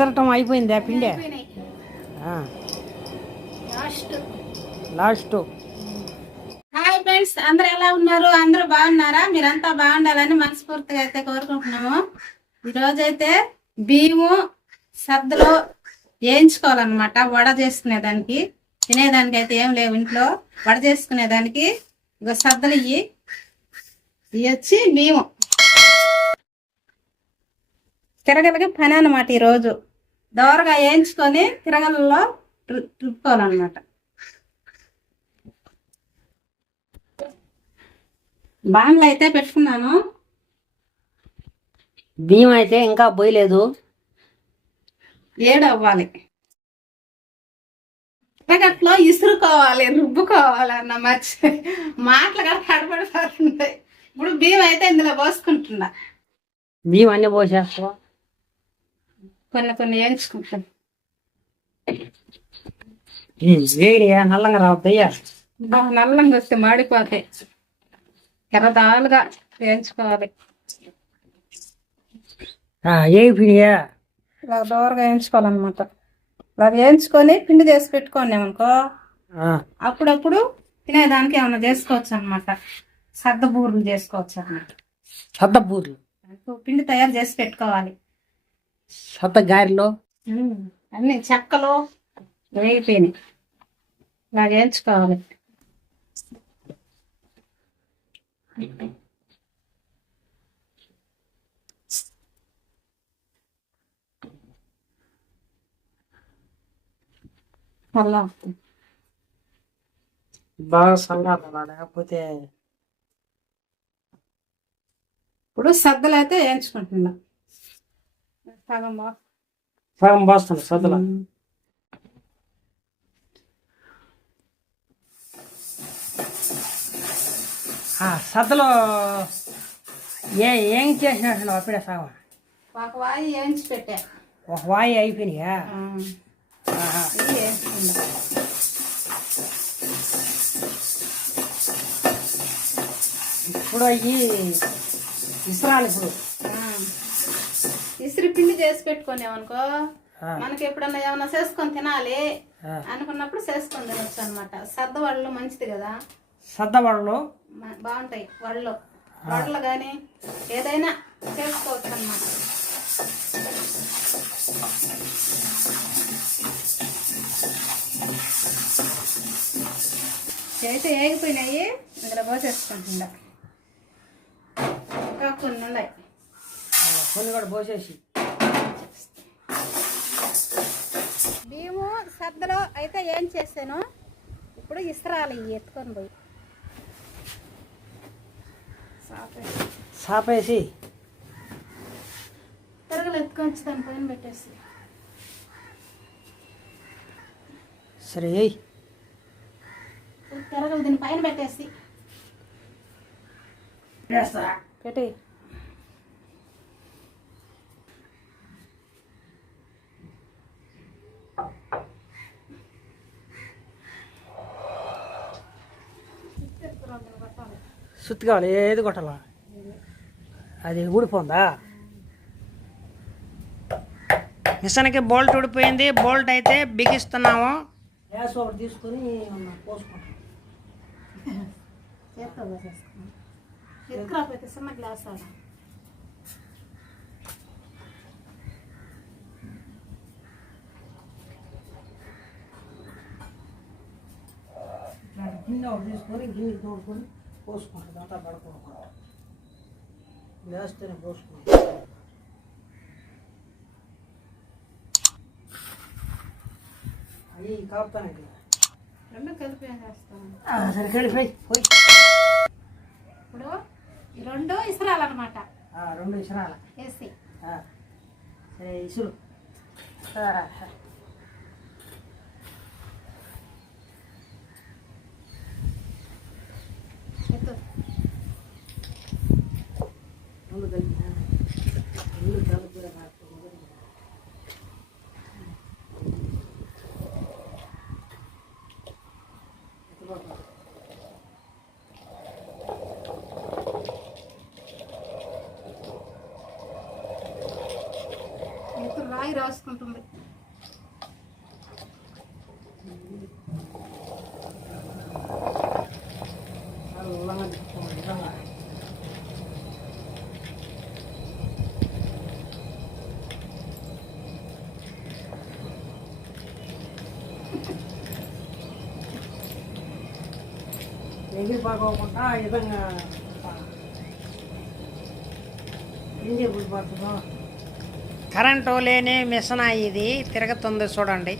అయిపోయింది ఆ పిండే? లాస్ట్ లాస్ట్ హాయ్ ఫ్రెండ్స్ అందరు ఎలా ఉన్నారు? అందరూ బాగున్నారా? మీరంతా బాగుండాలని మనస్ఫూర్తిగా అయితే కోరుకుంటున్నాము. ఈ రోజైతే బియ్యము సద్దులు వేయించుకోవాలన్నమాట. వడ చేసుకునేదానికి తినేదానికి అయితే ఏం లేవు ఇంట్లో. వడ చేసుకునేదానికి ఇక సద్దలు ఇవి ఇవి వచ్చి బియ్యము. తిరగలకి పని అన్నమాట ఈరోజు. దోరగా వేయించుకొని తిరగలలో ట్రిప్పుకోవాలన్నమాట బాణలు అయితే పెట్టుకున్నాను. బియ్యం అయితే ఇంకా పోయలేదు. ఏడు అవ్వాలి తిరగట్లో ఇసురుకోవాలి రుబ్బుకోవాలి అన్న మర్చి మాటలు కూడా కడపడిపోతున్నాయి ఇప్పుడు బియ్యం అయితే ఇందులో పోసుకుంటున్నా. బియ్యం అన్నీ పోసేస్తావా? కొన్ని కొన్ని వేయించుకుంటాను వేడి నల్లంగా రావద్దయ్యా? బాగా నల్లంగా వస్తే మాడిపోతాయి. ఎర్రదాలుగా వేయించుకోవాలి. ఏ పిండియా? ఇలా దోరగా వేయించుకోవాలన్నమాట. ఇలా వేయించుకొని పిండి చేసి పెట్టుకోండి అనుకో అప్పుడప్పుడు తినేదానికి ఏమైనా చేసుకోవచ్చు అనమాట సద్ద బూరెలు చేసుకోవచ్చు అన్నమాట సద్ద బూర్లు పిండి తయారు చేసి పెట్టుకోవాలి. సద్ద గారెలు. అన్ని చెక్కలు వేగిపోయినాయి. ఇలా వేయించుకోవాలి అలా బాగా సంగాలి లేకపోతే ఇప్పుడు సద్దలు అయితే వేయించుకుంటున్నా సగం బా- సగం పోస్తాను సద్దుల సద్దులో ఏ ఏం చేసినట్టు అప్పుడే సగం ఒక వాయి వేయించి పెట్టా ఒక వాయి అయిపోయినాయా ఇప్పుడు అయ్యి ఇసరాలి ఇప్పుడు ఇసురు పిండి చేసి పెట్టుకునేవనుకో మనకి ఎప్పుడన్నా ఏమన్నా చేసుకొని తినాలి. అనుకున్నప్పుడు చేసుకొని తినొచ్చు అనమాట సద్ద వాళ్ళు మంచిది కదా? సద్ద వడలు? మ- బాగుంటాయి వాళ్ళు వడలు కానీ ఏదైనా చేసుకోవచ్చు అనమాట చేతి ఏగిపోయినాయి ఇందులో పోసేసుకుంటుందా ఇంకా కొన్ని ఉన్నాయి. కొన్ని కూడా పోసేసి. బియ్యము సద్దలో అయితే ఏం చేశాను ఇప్పుడు ఇస్త్రాలు ఇవి ఎత్తుకొని పోయి. సాపేసి. తిరగలు ఎత్తుకొని దాని పైన పెట్టేసి. సరే. తిరగలు దీని పైన పెట్టేసి. పెట్టి సుత్తి కావాలి ఏది కొట్టాలా. అది ఊడిపోందా? మిషన్కి బోల్ట్ ఊడిపోయింది బోల్ట్ అయితే బిగిస్తున్నాము. గ్యాస్ ఒకటి తీసుకొని పోసుకుంటాం. గ్లాస్ ఆడ. గిన్నె ఒకటి తీసుకొని గిన్నె తోడుకొని పోసుకుంటుంది అంతా పడుకోకుండా వేస్తేనే పోసుకుంటాం అవి కాపుతానండి రెండు కలిపి సరే కలిపి పోయి ఇప్పుడు ఈ రెండు ఇసరాలన్నమాట. ఆ, రెండు ఇసరాల. వేసి సరే ఇసురు ఆ, ఎత్తు రెండు కలిపి ఆ, రెండు కలిపి కూడా కాకపోతే. ఎత్తుకోకుండా. రాయి రాసుకుంటుంది పడుకోకుండా ఈ విధంగా ఇప్పుడు పడుతుందో? కరెంటు లేని మిషన్ ఇది తిరుగుతుంది చూడండి.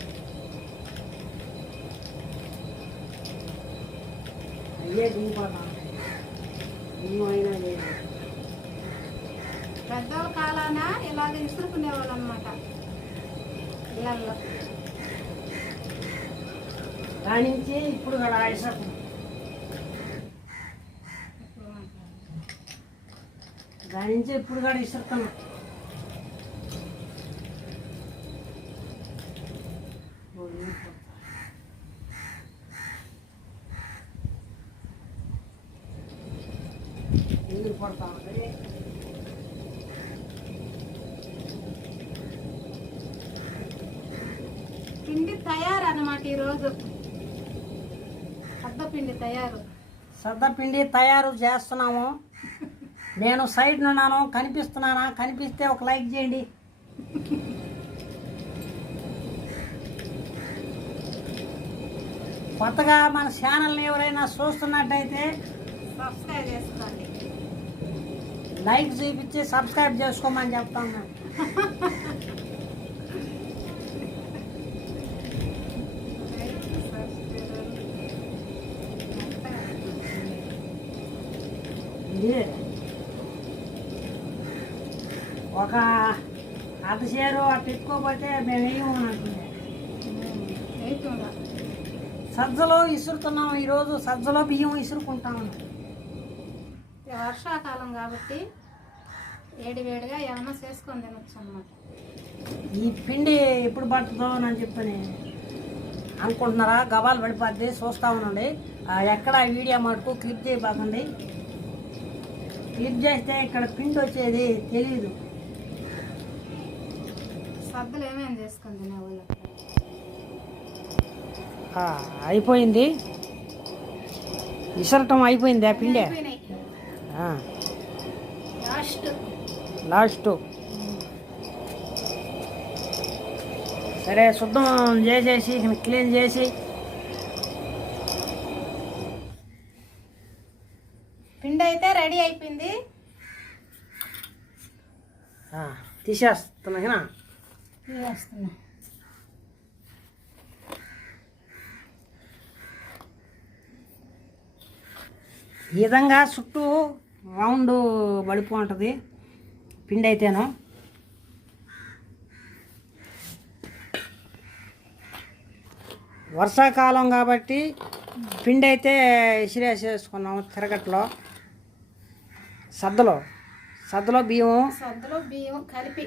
అయ్యే దిగిపోతాం ఏమైనా లేదు. పెద్దల కాలాన ఇలాగ ఇసురుకునేవాళ్ళు అనమాట ఇళ్ళల్లో. దాని నుంచి ఇప్పుడు కూడా ఇసకు దాని నుంచి ఇప్పుడు కూడా ఇసురుతున్నాం ఓ, నీళ్ళు పోతా. నీళ్ళు పడతా ఉంటుంది పిండి తయారు అనమాట ఈరోజు. అద్ద పిండి తయారు. సద్ద పిండి తయారు చేస్తున్నాము. నేను సైడ్ ఉన్నాను కనిపిస్తున్నానా? కనిపిస్తే ఒక లైక్ చేయండి. కొత్తగా మన ఛానల్ని ఎవరైనా చూస్తున్నట్టయితే సబ్స్క్రైబ్ చేసుకోండి. లైక్ చూపించి సబ్స్క్రైబ్ చేసుకోమని చెప్తాను. మేము. ఒక అర్ధ షేరు అటు ఎత్తుకోపోతే మేము వేయము అంటుంది వేయకుండా సజ్జలో ఇసురుతున్నాం ఈరోజు సజ్జలో బియ్యం ఇసురుకుంటాము వర్షాకాలం కాబట్టి వేడి వేడిగా ఏమైనా చేసుకొని తినొచ్చు అనమాట ఈ పిండి ఎప్పుడు పడుతుందో అని చెప్పని అనుకుంటున్నారా? గబాలు పడిపోద్ది చూస్తూ ఉండండి. ఎక్కడ వీడియో మటుకు క్లిప్ చేయబోకండి క్లిప్ చేస్తే ఇక్కడ పిండి వచ్చేది తెలియదు సద్దులు ఏమేమి ఆ, అయిపోయింది. విసరటం అయిపోయింది ఆ పిండి? లాస్ట్. లాస్ట్. సరే శుద్ధం చేసేసి క్లీన్ చేసి. పిండి అయితే రెడీ అయిపోయింది. తీసేస్తున్నా వేస్తున్నా ఈ విధంగా చుట్టూ రౌండ్ పడిపో ఉంటుంది. పిండి అయితేను వర్షాకాలం కాబట్టి పిండి అయితే ఇసిరేసేసుకున్నాం తిరగట్లో. సద్దలో సద్దలో బియ్యం. సద్దలో బియ్యం కలిపి.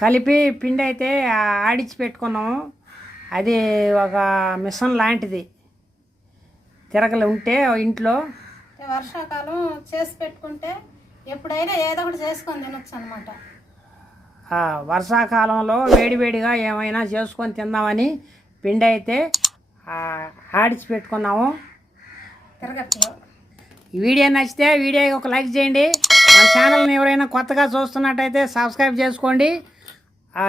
కలిపి పిండి అయితే ఆడిచి పెట్టుకున్నాము. అది ఒక మిషన్ లాంటిది. తిరగలు ఉంటే ఇంట్లో. వర్షాకాలం చేసి పెట్టుకుంటే ఎప్పుడైనా ఏదో ఒకటి చేసుకొని తినొచ్చు అనమాట వర్షాకాలంలో వేడివేడిగా ఏమైనా చేసుకొని తిందామని పిండి అయితే ఆడిచి పెట్టుకున్నాము. తిరగట్లో. ఈ వీడియో నచ్చితే వీడియోకి ఒక లైక్ చేయండి. మన ఛానల్ని ఎవరైనా కొత్తగా చూస్తున్నట్టయితే సబ్స్క్రైబ్ చేసుకోండి.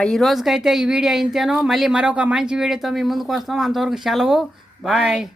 ఈ రోజుకైతే ఈ వీడియో ఇంతేను. మళ్ళీ మరొక మంచి వీడియోతో మీ ముందుకు వస్తాం. అంతవరకు సెలవు. బాయ్.